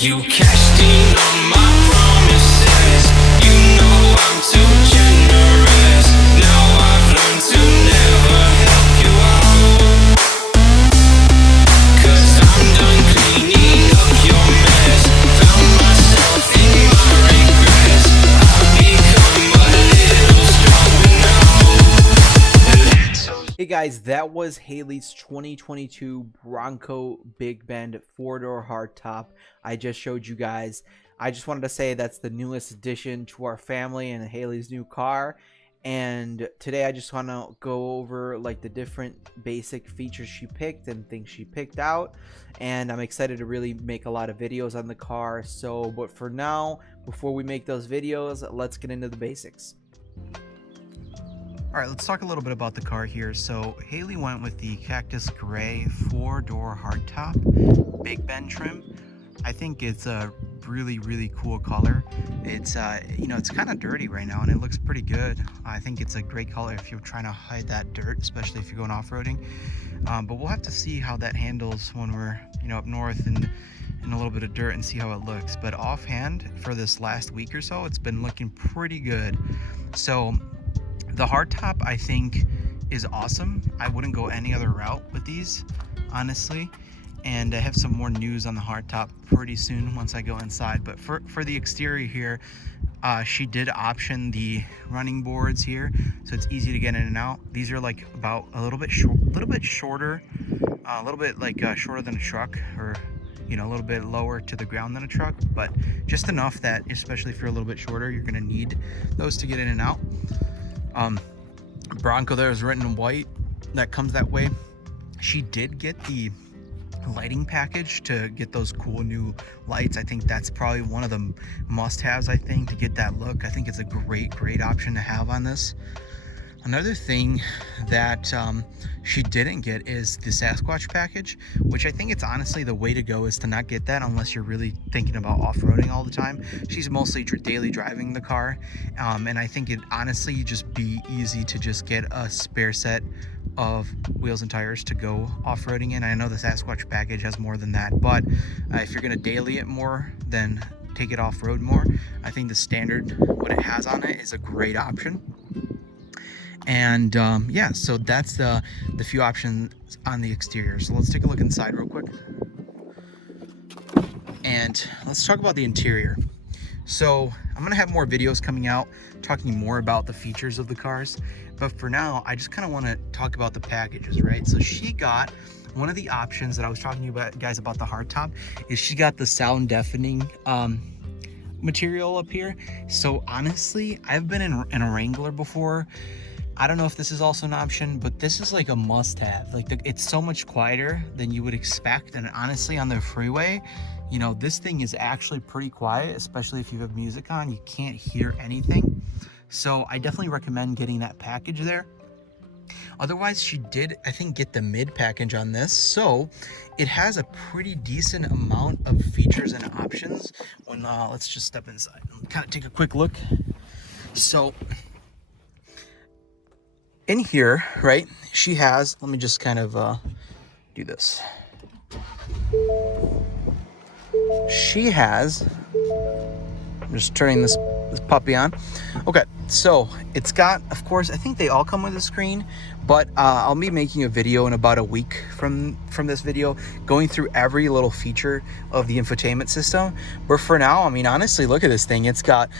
You cashed in on my promises. You know I'm too generous. Now I've learned to never help you out. 'Cause I'm done cleaning up your mess. Found myself in my regrets. I've become a little stronger now. Hey guys, that was Haley's 2022 Bronco Big Bend 4-door hardtop. I just showed you guys. I just wanted to say that's the newest addition to our family and Haley's new car. And today I just want to go over like the different basic features she picked and things she picked out. And I'm excited to really make a lot of videos on the car. So, but for now, before we make those videos, let's get into the basics. All right, let's talk a little bit about the car here. So Haley went with the Cactus Gray 4-door hardtop Big Bend trim. I think it's a really cool color. It's you know, it's kind of dirty right now and it looks pretty good. I think it's a great color if you're trying to hide that dirt, especially if you're going off-roading. But we'll have to see how that handles when we're, you know, up north and in a little bit of dirt and see how it looks. But offhand, for this last week or so, it's been looking pretty good. So the hardtop, I think, is awesome. I wouldn't go any other route with these, honestly. And I have some more news on the hardtop pretty soon once I go inside. But for the exterior here, she did option the running boards here, so it's easy to get in and out. These are like about a little bit shorter, a little bit like shorter than a truck, or you know, a little bit lower to the ground than a truck, but just enough that, especially if you're a little bit shorter, you're gonna need those to get in and out. Bronco there is written in white. That comes that way. She did get the lighting package to get those cool new lights. I think that's probably one of the must-haves, I think, to get that look. I think it's a great option to have on this. Another thing that she didn't get is the Sasquatch package, which I think it's honestly the way to go, is to not get that unless you're really thinking about off-roading all the time. She's mostly daily driving the car, and I think it honestly just be easy to just get a spare set of wheels and tires to go off-roading in. I know the Sasquatch package has more than that, but if you're going to daily it more, then take it off-road more. I think the standard, what it has on it, is a great option. And yeah, so that's the few options on the exterior. So let's take a look inside real quick. And let's talk about the interior. So I'm gonna have more videos coming out talking more about the features of the cars. But for now, I just kind of want to talk about the packages, right? So she got one of the options that I was talking to you about, guys, about the hardtop, is she got the sound deafening material up here. So honestly, I've been in a Wrangler before. I don't know if this is also an option, but this is like a must-have. Like it's so much quieter than you would expect. And honestly, on the freeway, you know, this thing is actually pretty quiet, especially if you have music on. You can't hear anything. So I definitely recommend getting that package there. Otherwise, she did, I think, get the mid package on this. So it has a pretty decent amount of features and options. When let's just step inside and kind of take a quick look. So in here, right, she has, let me just kind of do this. She has, I'm just turning this puppy on. Okay, so it's got, of course, I think they all come with a screen, but I'll be making a video in about a week from this video, going through every little feature of the infotainment system. But for now, I mean, honestly, look at this thing. It's got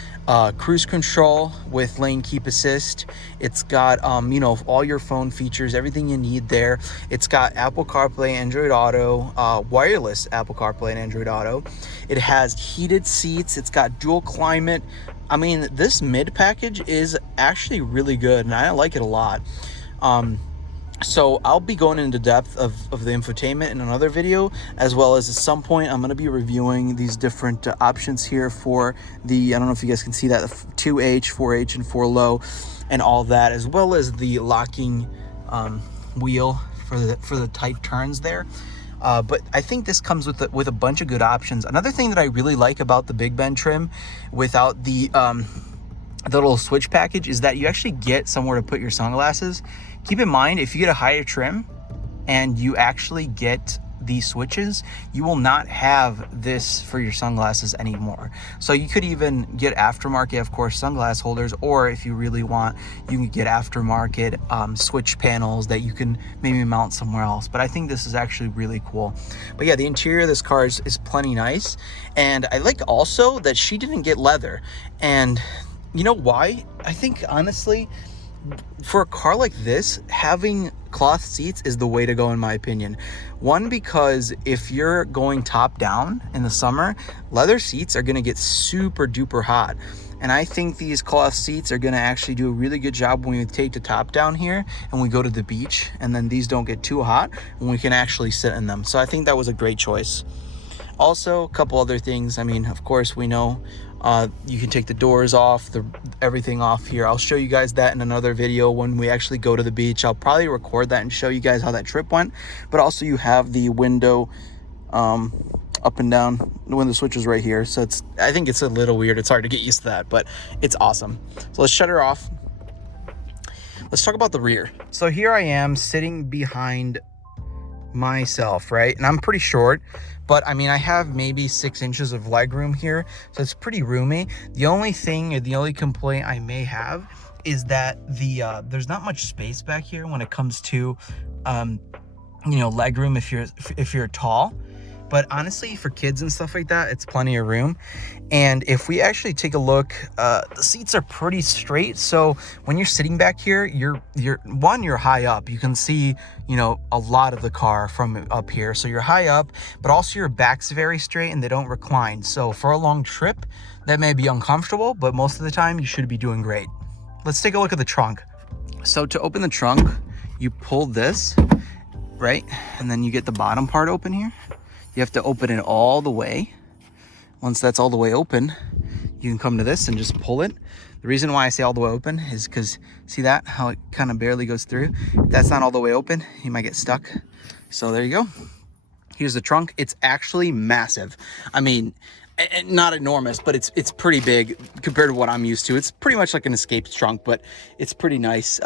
cruise control with lane keep assist. It's got you know, all your phone features, everything you need there. It's got Apple CarPlay, Android Auto, wireless Apple CarPlay and Android Auto. It has heated seats. It's got dual climate. I mean, this mid package is actually really good, and I like it a lot. So I'll be going into depth of the infotainment in another video, as well as at some point I'm going to be reviewing these different options here for the, I don't know if you guys can see that, the 2H, 4H, and 4 low, and all that, as well as the locking wheel for the tight turns there. But I think this comes with a bunch of good options. Another thing that I really like about the Big Bend trim without the little switch package is that you actually get somewhere to put your sunglasses. Keep in mind, if you get a higher trim and you actually get these switches, you will not have this for your sunglasses anymore. So you could even get aftermarket, of course, sunglass holders, or if you really want, you can get aftermarket switch panels that you can maybe mount somewhere else. But I think this is actually really cool. But yeah, the interior of this car is plenty nice. And I like also that she didn't get leather. And you know why? I think honestly, for a car like this, having cloth seats is the way to go in my opinion. One, because if you're going top down in the summer, leather seats are gonna get super duper hot. And I think these cloth seats are gonna actually do a really good job when we take the top down here and we go to the beach, and then these don't get too hot and we can actually sit in them. So I think that was a great choice. Also, a couple other things. I mean, of course, we know you can take the doors off, everything off here. I'll show you guys that in another video when we actually go to the beach. I'll probably record that and show you guys how that trip went. But also you have the window up and down, the window switches right here. So I think it's a little weird. It's hard to get used to that, but it's awesome. So let's shut her off. Let's talk about the rear. So here I am sitting behind myself, right? And I'm pretty short, but I mean, I have maybe 6 inches of leg room here, so it's pretty roomy. The only thing, or the only complaint I may have is that there's not much space back here when it comes to leg room if you're tall. But honestly, for kids and stuff like that, it's plenty of room. And if we actually take a look, the seats are pretty straight. So when you're sitting back here, you're high up. You can see, a lot of the car from up here. So you're high up, but also your back's very straight and they don't recline. So for a long trip, that may be uncomfortable, but most of the time you should be doing great. Let's take a look at the trunk. So to open the trunk, you pull this, right? And then you get the bottom part open here. You have to open it all the way. Once that's all the way open, you can come to this and just pull it. The reason why I say all the way open is because, see that? How it kind of barely goes through? If that's not all the way open, you might get stuck. So there you go. Here's the trunk. It's actually massive. I mean, not enormous, but it's pretty big compared to what I'm used to. It's pretty much like an Escape trunk, but it's pretty nice.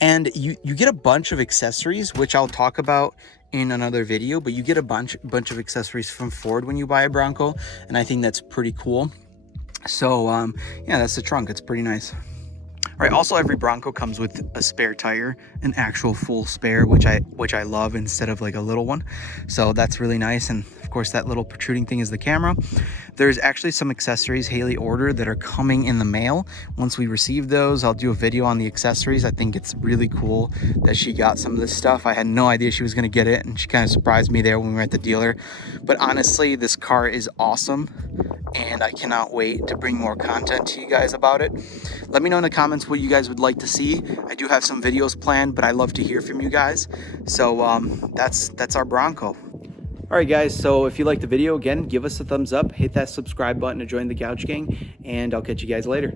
And you get a bunch of accessories, which I'll talk about in another video, but you get a bunch of accessories from Ford when you buy a Bronco, and I think that's pretty cool. So yeah, that's the trunk. It's pretty nice. All right, also every Bronco comes with a spare tire, an actual full spare, which I love, instead of like a little one. So that's really nice. And of course, that little protruding thing is the camera. There's actually some accessories Haley ordered that are coming in the mail. Once we receive those, I'll do a video on the accessories. I think it's really cool that she got some of this stuff. I had no idea she was going to get it, and she kind of surprised me there when we were at the dealer. But honestly, this car is awesome, and I cannot wait to bring more content to you guys about it. Let me know in the comments what you guys would like to see. I do have some videos planned, but I love to hear from you guys. So that's our Bronco. All right, guys, so if you liked the video, again, give us a thumbs up, hit that subscribe button to join the Couch Gang, and I'll catch you guys later.